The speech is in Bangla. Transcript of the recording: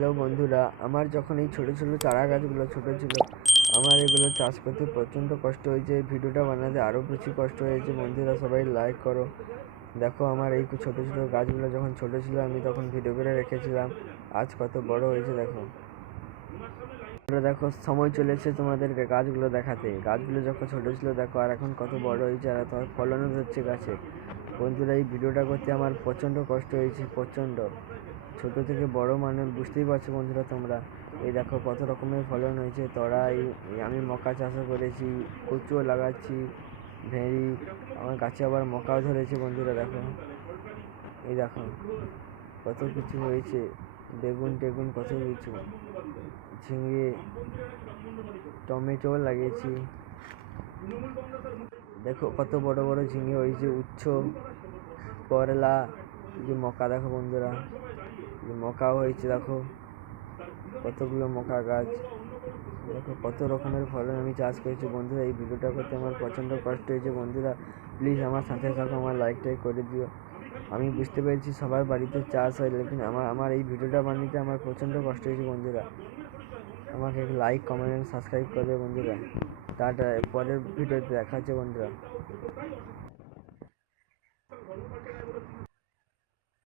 হ্যালো বন্ধুরা, আমার যখন এই ছোটো ছোটো চারা গাছগুলো ছোটো ছিল, আমার এগুলো চাষ করতে প্রচণ্ড কষ্ট হয়েছে। এই ভিডিওটা বানাতে আরও বেশি কষ্ট হয়েছে। বন্ধুরা সবাই লাইক করো। দেখো আমার এই ছোটো ছোটো গাছগুলো যখন ছোটো ছিল আমি তখন ভিডিও করে রেখেছিলাম, আজ কত বড় হয়েছে দেখো। বন্ধুরা দেখো, সময় চলেছে তোমাদেরকে গাছগুলো দেখাতে। গাছগুলো যখন ছোটো ছিল দেখো, আর এখন কত বড় হয়েছে, আর তোমার ফলনও ধরছে গাছে। বন্ধুরা এই ভিডিওটা করতে আমার প্রচণ্ড কষ্ট হয়েছে, প্রচণ্ড। ছোট থেকে বড় মানে বুঝতেই পারছো বন্ধুরা তোমরা। এই দেখো কত রকমের ফলন হয়েছে। তরাই, আমি মকা চাষও করেছি, কচুও লাগাচ্ছি, ভেড়ি, আমার গাছে আবার মকাও ধরেছে। বন্ধুরা দেখো, এই দেখো কত কিছু হয়েছে, বেগুন টেগুন কত কিছু, ঝিঙে, টমেটোও লাগিয়েছি। দেখো কত বড় বড় ঝিঙে হয়েছে, উচ্ছে, করলা, যে মকা দেখো বন্ধুরা, যে মকাও হয়েছে দেখো, কতগুলো মকা গাছ। দেখো কত রকমের ফলন আমি চাষ করেছি। বন্ধুরা এই ভিডিওটা করতে আমার প্রচণ্ড কষ্ট হয়েছে। বন্ধুরা প্লিজ আমার সাথে থাকো, আমার লাইকটাই করে দিও। আমি বুঝতে পেরেছি সবার বাড়িতে চাষ হয়, লেকিন আমার এই ভিডিওটা বানাতে আমার প্রচণ্ড কষ্ট হয়েছে। বন্ধুরা আমাকে লাইক কমেন্ট সাবস্ক্রাইব করবে বন্ধুরা। টাটা, পরের ভিডিওতে দেখা হচ্ছে বন্ধুরা।